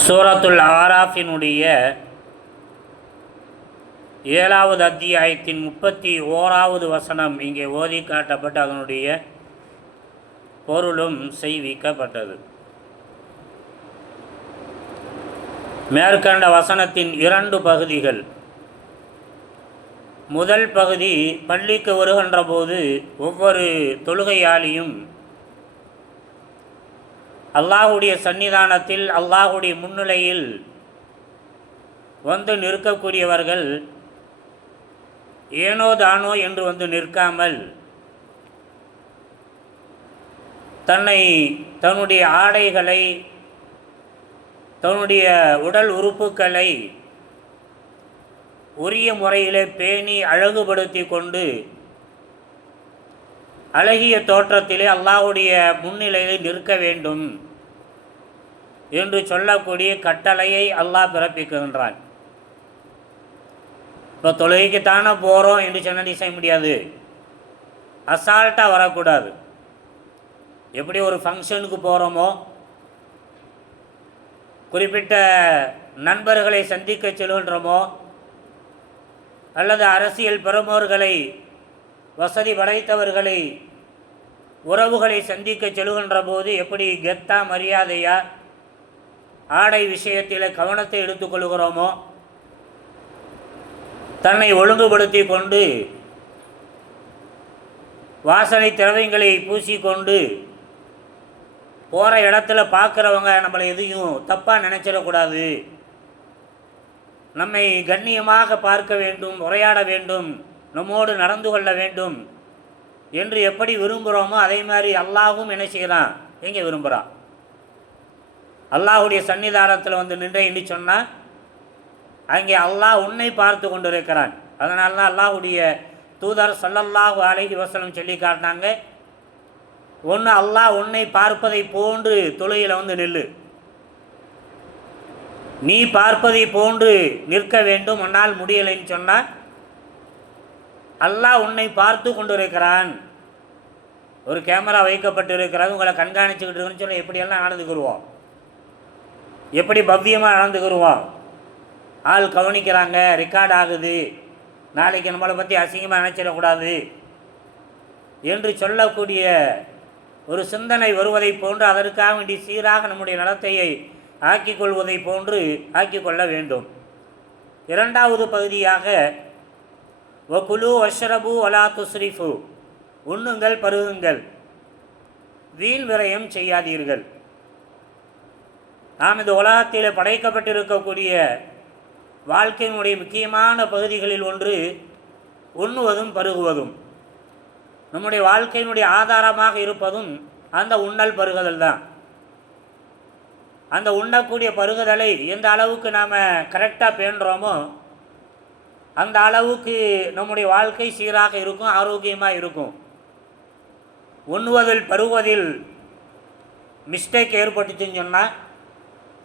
சூரத்துல் ஆராஃபினுடைய 7வது அத்தியாயத்தின் 31வது வசனம் இங்கே ஓதி காட்டப்பட்டு அதனுடைய பொருளும் செய்விக்கப்பட்டது. மேற்கண்ட வசனத்தின் 2 பகுதிகள். முதல் பகுதி, பள்ளிக்கு வருகின்ற போது ஒவ்வொரு தொழுகையாளியும் அல்லாஹுடைய சன்னிதானத்தில் அல்லாஹுடைய முன்னிலையில் வந்து நிற்கக்கூடியவர்கள் ஏனோ தானோ என்று வந்து நிற்காமல் தன்னுடைய ஆடைகளை தன்னுடைய உடல் உறுப்புகளை உரிய முறையிலே பேணி அழகுபடுத்தி கொண்டு அழகிய தோற்றத்திலே அல்லாஹுடைய முன்னிலையில் நிற்க வேண்டும் என்று சொல்லக்கூடிய கட்டளையை அல்லாஹ் பிறப்பிக்கின்றான். இப்போ தொழுகைக்குத்தானே போகிறோம் என்று சொன்ன செய்ய முடியாது, அசால்ட்டாக வரக்கூடாது. எப்படி ஒரு ஃபங்க்ஷனுக்கு போகிறோமோ, குறிப்பிட்ட நண்பர்களை சந்திக்க செல்கின்றோமோ, அல்லது அரசியல் பிரமுகர்களை, வசதி படைத்தவர்களை, உறவுகளை சந்திக்க செல்கின்ற போது எப்படி கெத்தா மரியாதையா ஆடை விஷயத்தில் கவனத்தை எடுத்துக்கொள்கிறோமோ, தன்னை ஒழுங்குபடுத்தி கொண்டு வாசனை திரவியங்களை பூசிக்கொண்டு போகிற இடத்துல பார்க்குறவங்க நம்மளை எதையும் தப்பாக நினச்சிடக்கூடாது, நம்மை கண்ணியமாக பார்க்க வேண்டும், உரையாட வேண்டும், நம்மோடு நடந்து கொள்ள வேண்டும் என்று எப்படி விரும்புகிறோமோ அதே மாதிரி அல்லாஹும் என்ன செய்கிறான், எங்கே விரும்புகிறான். அல்லாஹுடைய சன்னிதானத்தில் வந்து நின்று சொன்னால் அங்கே அல்லாஹ் உன்னை பார்த்து கொண்டு இருக்கிறான். அதனால தான் அல்லாஹுடைய தூதர் ஸல்லல்லாஹு அலைஹி வஸல்லம் சொல்லி காட்டினாங்க, ஒன்று அல்லாஹ் உன்னை பார்ப்பதை போன்று தொழுகையில் வந்து நில்லு, நீ பார்ப்பதை போன்று நிற்க வேண்டும், உன்னால் முடியலைன்னு சொன்னால் அல்லாஹ் உன்னை பார்த்து கொண்டு இருக்கிறான். ஒரு கேமரா வைக்கப்பட்டு இருக்கிறது, உங்களை கண்காணிச்சுக்கிட்டு இருக்குன்னு சொன்னால் எப்படியெல்லாம் நடந்துக்கிடுவோம், எப்படி பவ்யமாக நடந்துக்கிடுவோம். ஆள் கவனிக்கிறாங்க, ரெக்கார்ட் ஆகுது, நாளைக்கு நம்மளை பற்றி அசிங்கமாக நினச்சிடக்கூடாது என்று சொல்லக்கூடிய ஒரு சிந்தனை வருவதை போன்று அதற்காக வேண்டி சீராக நம்முடைய நடத்தையை ஆக்கிக்கொள்வதை போன்று ஆக்கிக்கொள்ள வேண்டும். 2வது பகுதியாக வகுலு வஷ்ரபு வலா துஸ்ரிஃபு, உண்ணுங்கள் பருகுங்கள், வீண் விரயம் செய்யாதீர்கள். நாம் இந்த உலகத்தில் படைக்கப்பட்டிருக்கக்கூடிய வாழ்க்கையினுடைய முக்கியமான பகுதிகளில் ஒன்று உண்ணுவதும் பருகுவதும். நம்முடைய வாழ்க்கையினுடைய ஆதாரமாக இருப்பதும் அந்த உண்ணல் பருகுதல் தான். அந்த உண்ணக்கூடிய பருகுதலை எந்த அளவுக்கு நாம் கரெக்டாக பேணுறோமோ அந்த அளவுக்கு நம்முடைய வாழ்க்கை சீராக இருக்கும், ஆரோக்கியமாக இருக்கும். உண்ணுவதில் பருகுவதில் மிஸ்டேக் ஏற்பட்டுச்சுன்னு சொன்னால்,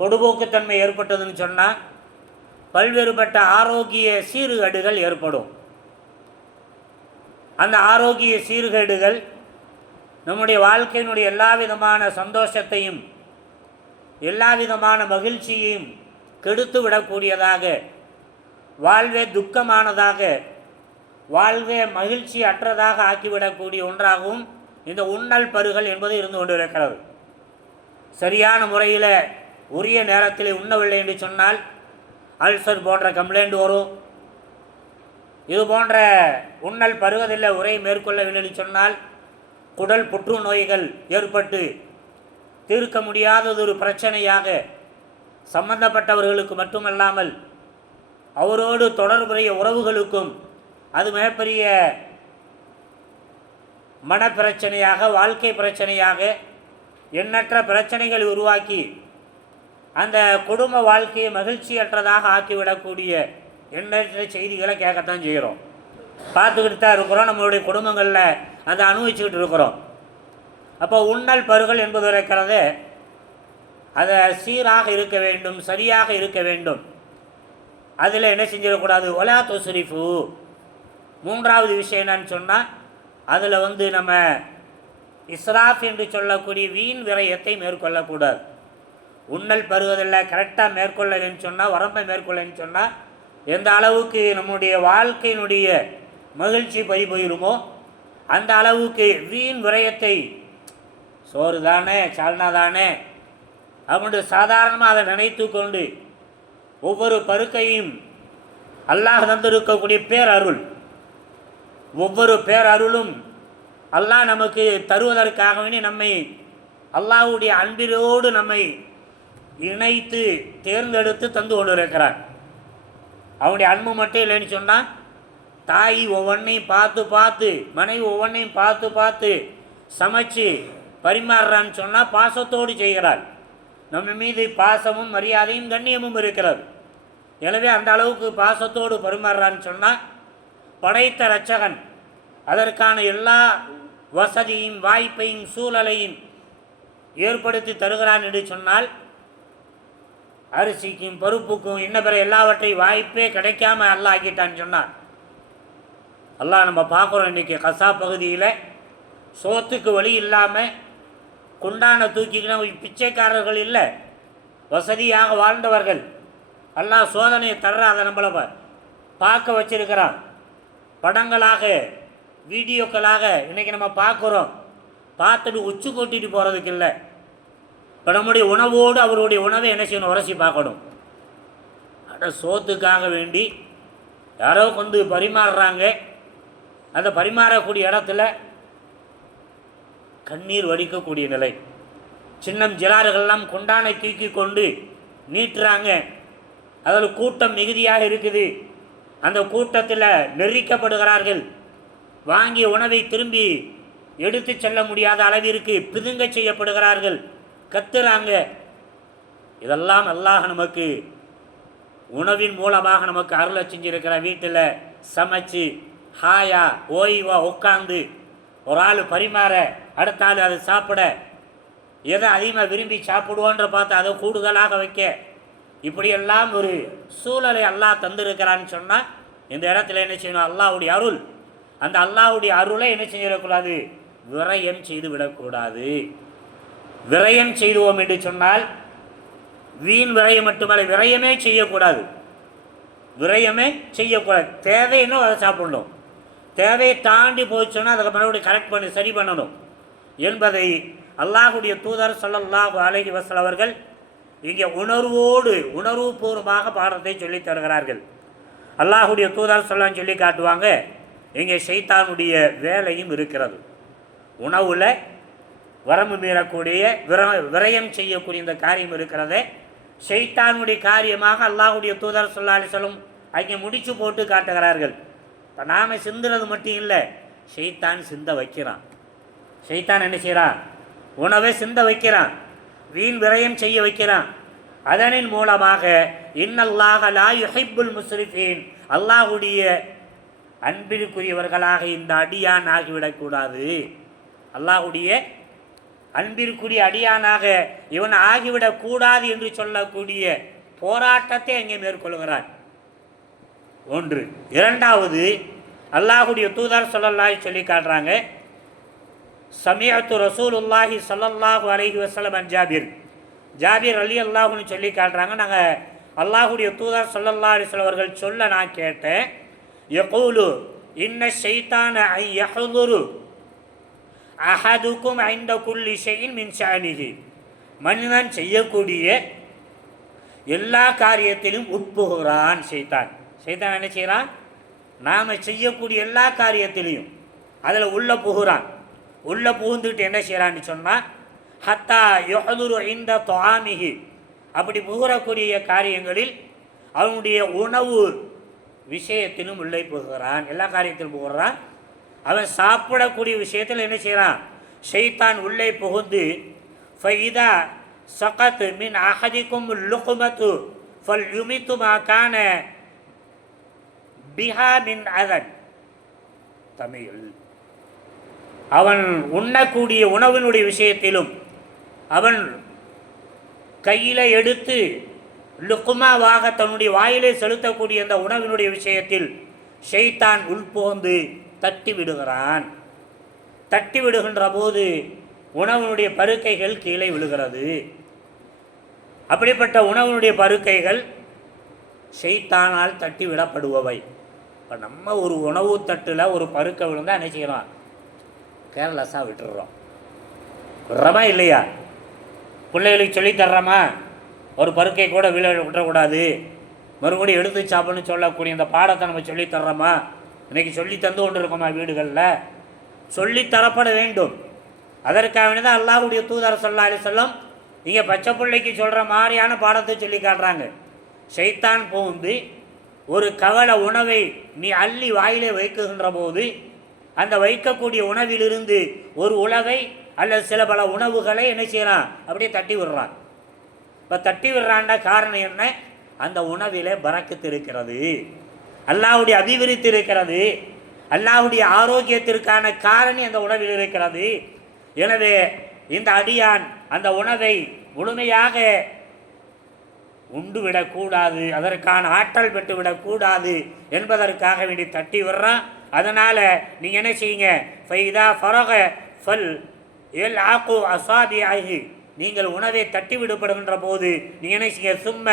பொடுபோக்குத்தன்மை ஏற்பட்டதுன்னு சொன்னால் பல்வேறுபட்ட ஆரோக்கிய சீர்கேடுகள் ஏற்படும். அந்த ஆரோக்கிய சீர்கேடுகள் நம்முடைய வாழ்க்கையினுடைய எல்லா விதமான சந்தோஷத்தையும் எல்லா விதமான மகிழ்ச்சியையும் கெடுத்து விடக்கூடியதாக, வாழ்வே துக்கமானதாக, வாழ்வே மகிழ்ச்சி அற்றதாக ஆக்கிவிடக்கூடிய ஒன்றாகவும் இந்த உண்ணல் பருகல் என்பது இருந்து கொண்டிருக்கிறது. சரியான முறையில் உரிய நேரத்தில் உண்ணவில்லை என்று சொன்னால் அல்சர் போன்ற கம்ப்ளைண்ட் வரும். இது போன்ற உண்ணல் பருகுதலில் உரை மேற்கொள்ளவில்லை என்று சொன்னால் குடல் புற்றுநோய்கள் ஏற்பட்டு தீர்க்க முடியாததொரு பிரச்சனையாக சம்பந்தப்பட்டவர்களுக்கு மட்டுமல்லாமல் அவரோடு தொடர்புடைய உறவுகளுக்கும் அது மிகப்பெரிய மனப்பிரச்சனையாக, வாழ்க்கை பிரச்சனையாக, எண்ணற்ற பிரச்சனைகள் உருவாக்கி அந்த குடும்ப வாழ்க்கையை மகிழ்ச்சியற்றதாக ஆக்கிவிடக்கூடிய எண்ணற்ற செய்திகளை கேட்கத்தான் செய்கிறோம், பார்த்துக்கிட்டு தான் இருக்கிறோம். நம்மளுடைய குடும்பங்களில் அதை அனுபவிச்சுக்கிட்டு இருக்கிறோம். அப்போ உண்ணல் பருகல் என்பது இருக்கிறது, அதை சீராக இருக்க வேண்டும், சரியாக இருக்க வேண்டும். அதில் என்ன செஞ்சிடக்கூடாது, ஒலா துஸ்ரிஃபு. 3வது விஷயம் என்னன்னு சொன்னால், அதில் நம்ம இஸ்ராஃப் என்று சொல்லக்கூடிய வீண் விரயத்தை மேற்கொள்ளக்கூடாது. உண்ணல் பருவதில் கரெக்டாக மேற்கொள்ளலைன்னு சொன்னால், வரம்பை மேற்கொள்ளன்னு சொன்னால் எந்த அளவுக்கு நம்முடைய வாழ்க்கையினுடைய மகிழ்ச்சி போயிருமோ அந்த அளவுக்கு வீண் விரயத்தை, சோறு தானே சால்னா தானே அப்படின்னு சாதாரணமாக அதை நினைத்து கொண்டு ஒவ்வொரு பருக்கையும் அல்லாஹ் தந்திருக்கக்கூடிய பேரருள், ஒவ்வொரு பேரருளும் அல்லாஹ் நமக்கு தருவதற்காக வேண்டி நம்மை அல்லாஹ்வுடைய அன்பிலோடு நம்மை இணைத்து தேர்ந்தெடுத்து தந்து கொண்டிருக்கிறார். அவனுடைய அன்பு மட்டும் இல்லைன்னு சொன்னால், தாய் ஒவ்வொன்றையும் பார்த்து பார்த்து, மனைவி ஒவ்வொன்றையும் பார்த்து பார்த்து சமைச்சு பரிமாறுறான்னு சொன்னால் பாசத்தோடு செய்கிறார். நம்ம மீது பாசமும் மரியாதையும் கண்ணியமும் இருக்கிறது. எனவே அந்த அளவுக்கு பாசத்தோடு பரிமாறுறான்னு சொன்னால், படைத்த இரட்சகன் அதற்கான எல்லா வசதியும் வாய்ப்பையும் சூழலையும் ஏற்படுத்தி தருகிறான் என்று சொன்னால், அரிசிக்கும் பருப்புக்கும் இன்ன பிற எல்லாவற்றையும் வாய்ப்பே கிடைக்காம அல்லாஹ் ஆக்கிட்டான்னு சொன்னார். அல்லாஹ் நம்ம பார்க்குறோம் இன்றைக்கி கசா பகுதியில் சோத்துக்கு வழி இல்லாமல் குண்டான தூக்கிக்கின பிச்சைக்காரர்கள் இல்லை, வசதியாக வாழ்ந்தவர்கள். அல்லாஹ் சோதனையை தர்ற அதை நம்மளை பார்க்க வச்சிருக்கிறான். படங்களாக வீடியோக்களாக இன்றைக்கி நம்ம பார்க்குறோம். பார்த்துட்டு உச்சி கொட்டிட்டு போகிறதுக்கு இல்லை, இப்போ நம்முடைய உணவோடு அவருடைய உணவை என்ன செய்யணும், உரசி பார்க்கணும். ஆனால் சோத்துக்காக வேண்டி யாரோ கொண்டு பரிமாறுறாங்க. அந்த பரிமாறக்கூடிய இடத்துல கண்ணீர் வடிக்கக்கூடிய நிலை. சின்னம் ஜிலாறுகள்லாம் கொண்டானை தூக்கி கொண்டு நீட்டுறாங்க. அதில் கூட்டம் மிகுதியாக இருக்குது. அந்த கூட்டத்தில் நெருக்கப்படுகிறார்கள். வாங்கிய உணவை திரும்பி எடுத்து செல்ல முடியாத அளவிற்கு பிதுங்க செய்யப்படுகிறார்கள், கத்துறாங்க. இதெல்லாம் அல்லாஹ் நமக்கு உணவின் மூலமாக நமக்கு அருளை செஞ்சிருக்கிற. வீட்டில் சமைச்சு ஹாயா ஓய்வா உட்காந்து ஒரு ஆள் பரிமாற, அடுத்த ஆள் அதை சாப்பிட, எதை அதிகமாக விரும்பி சாப்பிடுவோன்ற பார்த்து அதை கூடுதலாக வைக்க, இப்படியெல்லாம் ஒரு சூழலை அல்லாஹ் தந்திருக்கிறான்னு சொன்னால், இந்த இடத்துல என்ன செய்யணும், அல்லாஹ்வுடைய அருள். அந்த அல்லாஹ்வுடைய அருளை என்ன செய்யக்கூடாது, விரயம் செய்து விடக்கூடாது. விரயம் செய்துவோம் என்று சொன்னால் வீண் விரயம் மட்டுமல்ல, விரயமே செய்யக்கூடாது. விரயமே செய்யக்கூடாது. தேவைன்னு அதை சாப்பிடணும். தேவையை தாண்டி போயிடுச்சோன்னா அதை மறுபடியும் கரெக்ட் பண்ணி சரி பண்ணணும் என்பதை அல்லாஹ்வுடைய தூதர் ஸல்லல்லாஹு அலைஹி வஸல்லம் அவர்கள் இங்கே உணர்வுபூர்வமாக பாடத்தை சொல்லி தருகிறார்கள். அல்லாஹ்வுடைய தூதர் சொல்லன்னு சொல்லி காட்டுவாங்க, இங்கே ஷைத்தானுடைய வேலையும் இருக்கிறது. உணவில் வரம்பு மீறக்கூடிய விரயம் செய்யக்கூடிய இந்த காரியம் இருக்கிறதே ஷைத்தானுடைய காரியமாக அல்லாஹ்வுடைய தூதர் ஸல்லல்லாஹு அலைஹி வஸல்லம் அங்கே முடிச்சு போட்டு காட்டுகிறார்கள். இப்போ நாம் சிந்துறது மட்டும் இல்லை, ஷைத்தான் சிந்த வைக்கிறான். ஷைத்தான் என்ன செய்கிறான், உணவை சிந்த வைக்கிறான், வீண் விரயம் செய்ய வைக்கிறான். அதனின் மூலமாக இன்னல்லாஹ லா யுஹிப்புல் முஸ்ரிஃபீன், அல்லாஹ்வுடைய அன்பிற்குரியவர்களாக இந்த அடியான் ஆகிவிடக்கூடாது. அல்லாஹ்வுடைய அன்பிற்குரிய அடியானாக இவன் ஆகிவிடக்கூடாது என்று சொல்லக்கூடிய போராட்டத்தை அங்கே மேற்கொள்கிறான். ஒன்று. இரண்டாவது, அல்லாஹ்வுடைய தூதர் ஸல்லல்லாஹு அலைஹி சொல்லி காட்டுறாங்க, சமிஅத்து ரசூலுல்லாஹி ஸல்லல்லாஹு அலைஹி வஸல்லம் அன் ஜாபிர் ரலியல்லாஹு அன்ஹு சொல்லி காட்டுறாங்க, நாங்கள் அல்லாஹ்வுடைய தூதர் ஸல்லல்லாஹு அலைஹி வஸல்லம் அவர்கள் சொல்ல நான் கேட்டேன், யகூலு இன்ன ஷைத்தான ஐ யஹ்துரு அஹதுக்கும் ஐந்த குல்லி ஷைஇன் மின் ஷஅனிஹி, மனிதன் செய்யக்கூடிய எல்லா காரியத்திலும் உட்புகிறான் ஷைத்தான். ஷைத்தான் என்ன செய்கிறான், நாம் செய்யக்கூடிய எல்லா காரியத்திலையும் அதில் உள்ளே புகுறான். உள்ளே புகுந்துக்கிட்டு என்ன செய்கிறான்னு சொன்னால், ஹத்தா யஹ்துரு இந்த துஆமிஹி, அப்படி புகுறக்கூடிய காரியங்களில் அவனுடைய உணவு விஷயத்திலும் உள்ளே புகுகிறான். எல்லா காரியத்திலும் புகுறான். அவன் சாப்பிடக்கூடிய விஷயத்தில் என்ன செய்கிறான், ஷைத்தான் உள்ளே புகுந்து ஃபைதா சகத் மின் அஹதிக்கும் லுக்மத்து ஃபல் யுமித்து மா கான பிஹா மின் அதன். தமிழ், அவன் உண்ணக்கூடிய உணவினுடைய விஷயத்திலும் அவன் கையில் எடுத்து லுக்குமாவாக தன்னுடைய வாயிலே செலுத்தக்கூடிய அந்த உணவினுடைய விஷயத்தில் ஷைத்தான் உள்புகுந்து தட்டி விடுகிறான். தட்டி விடுகின்ற போது உணவினுடைய பருக்கைகள் கீழே விழுகிறது. அப்படிப்பட்ட உணவுடைய பருக்கைகள் ஷைத்தானால் தட்டி விடப்படுபவை. இப்போ நம்ம ஒரு உணவு தட்டில் ஒரு பருக்கை விழுந்தால் என்ன செய்கிறோம்? கேர்லெஸ்ஸாக விட்டுடுறோம். விடுறோமா இல்லையா? பிள்ளைகளுக்கு சொல்லித்தர்றோமா? ஒரு பருக்கை கூட விடக்கூடாது, மறுபடியும் எடுத்து சாப்பிட்ணுன்னு சொல்லக்கூடிய இந்த பாடத்தை நம்ம சொல்லித்தர்றோமா? இன்றைக்கி சொல்லி தந்து கொண்டு இருக்கோமா? வீடுகளில் சொல்லித்தரப்பட வேண்டும். அதற்காக தான் அல்லாஹ்வுடைய தூதர் ஸல்லல்லாஹு அலைஹி வஸல்லம் இங்கே பச்சை பிள்ளைக்கு சொல்கிற மாதிரியான பாடத்தை சொல்லி காட்டுறாங்க. ஷைத்தான் புகுந்து ஒரு கவலை உணவை நீ அள்ளி வாயிலே வைக்குகின்ற போது அந்த வைக்கக்கூடிய உணவிலிருந்து ஒரு உணவை அல்லது சில பல உணவுகளை என்ன செய்யறான்? அப்படியே தட்டி விடுறான். இப்போ தட்டி விடுறான்ட காரணம் என்ன? அந்த உணவிலே பரக்கத்து இருக்கிறது, அல்லாஹ்வுடைய அபிவிருத்தி இருக்கிறது, அல்லாஹ்வுடைய ஆரோக்கியத்திற்கான காரணி அந்த உணவில் இருக்கிறது. எனவே இந்த அடியான் அந்த உணவை முழுமையாக உண்டு விடக்கூடாது, அதற்கான ஆற்றல் பெற்று விடக்கூடாது என்பதற்காக வேண்டி தட்டி விடுறான். அதனால் நீங்கள் என்ன செய்யுங்க? ஃபைதா ஃபரக ஃபல் எல் ஆக்கு அசாபியாகி, நீங்கள் உணவை தட்டி விடுபடுகின்ற போது நீங்கள் என்ன செய்ய? சும்ம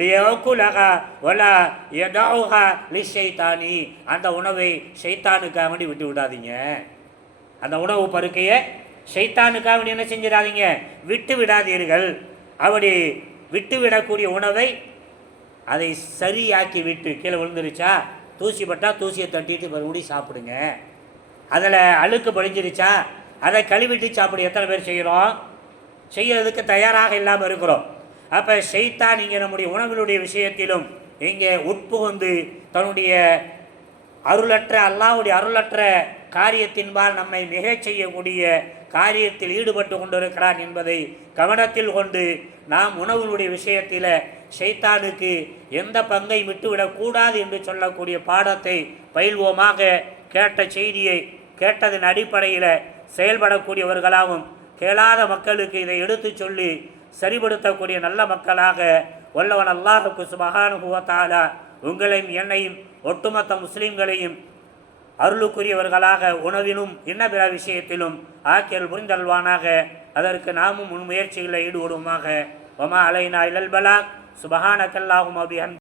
லியகுலகா வலா யதௌஹா லிஷைத்தானி, அந்த உணவை ஷைத்தானுக்காக வேண்டி விட்டு விடாதீங்க. அந்த உணவு பருக்கையை ஷைத்தானுக்காக வேண்டி என்ன செஞ்சிடாதீங்க? விட்டு விடாதீர்கள். அப்படி விட்டு விடக்கூடிய உணவை அதை சரியாக்கி விட்டு, கீழே விழுந்துருச்சா தூசி பட்டால் தூசியை தட்டிட்டு மறுபடியும் சாப்பிடுங்க. அதில் அழுக்கு படிஞ்சிருச்சா அதை கழுவிட்டு சாப்பிடு. எத்தனை பேர் செய்கிறோம்? செய்கிறதுக்கு தயாராக இல்லாமல் இருக்கிறோம். அப்போ ஷைத்தான் இங்கே நம்முடைய உணவினுடைய விஷயத்திலும் இங்கே உட்புகுந்து தன்னுடைய அருளற்ற அல்லாஹ்வுடைய அருளற்ற காரியத்தின்பால் நம்மை மிகச் செய்யக்கூடிய காரியத்தில் ஈடுபட்டு கொண்டிருக்கிறான் என்பதை கவனத்தில் கொண்டு நாம் உணவுடைய விஷயத்தில் ஷைத்தானுக்கு எந்த பங்கை விட்டுவிடக்கூடாது என்று சொல்லக்கூடிய பாடத்தை பயில்வோமாக. கேட்ட செய்தியை கேட்டதன் அடிப்படையில் செயல்படக்கூடியவர்களாகவும் கேளாத மக்களுக்கு இதை எடுத்து சொல்லி சரிபடுத்தக்கூடிய நல்ல மக்களாக வல்லவன் அல்லாஹுக்கு சுப்ஹானஹு வ தஆலா உங்களையும் என்னையும் ஒட்டுமொத்த முஸ்லீம்களையும் அருளுக்குரியவர்களாக உணவிலும் இன்ன பிற விஷயத்திலும் ஆக்கியல் புரிந்தல்வானாக. அதற்கு நாமும் முன் முயற்சிகளில் ஈடுபடுவோமாக. வமா அலைனா இலல் பலாக். சுப்ஹானக அல்லாஹும்ம வபிஹம்திக.